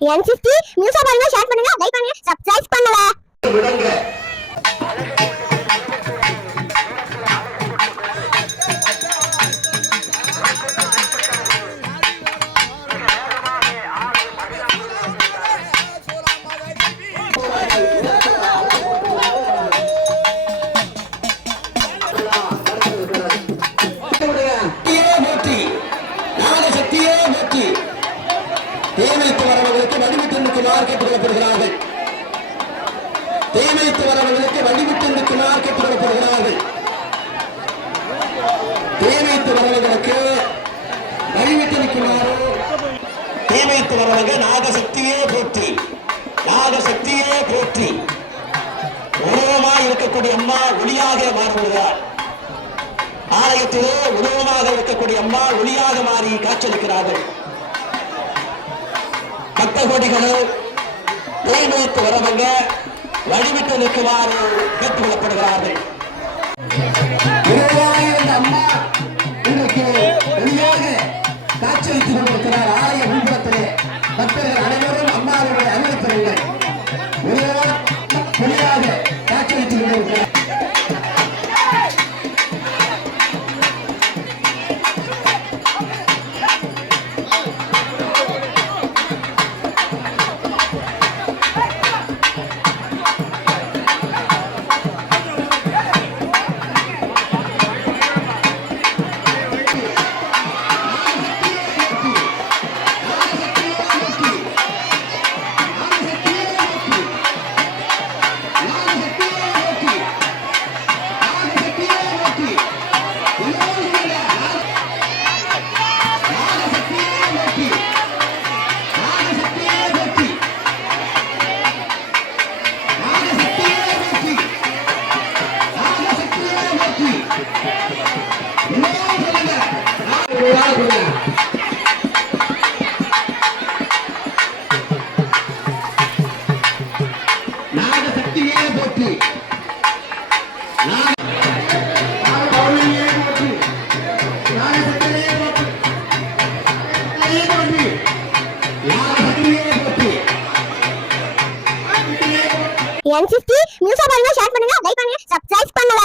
என் சிஸ்டி நியூஸா பாருங்க ஷேர் பண்ணுங்க லைக் பண்ணுங்க சப்ஸ்கிரைப் பண்ணல தேவைக்கு வர போற்றி ஞான தேவைத்து வரவர்களுக்கு வழிவிட்டு நிற்குமாறு கேட்டுக்கொள்ளப்படுகிறார்கள் தேவைத்து வரவர்களுக்கு வழிவிட்டு நிற்குமாறு தேவைத்து வரவர்கள் நாகசக்தியே போற்றி நாகசக்தியே போற்றி. உருவமாய் இருக்கக்கூடிய அம்மா ஒளியாக மாறுகிறார் ஆலயத்திலே உருவமாக இருக்கக்கூடிய அம்மா ஒளியாக மாறி காட்சியளிக்கிறார்கள். பக்த கோடிகளும் தேய்மைத்து வரவங்க வழிவிட்டு நிற்குமாறு கேட்டுக்கொள்ளப்படுகிறார்கள் இருந்த என் சிஸ்டி நியூஸா ஷேர் பண்ணுங்க லைக் பண்ணுங்க சப்ஸ்கிரைப் பண்ணல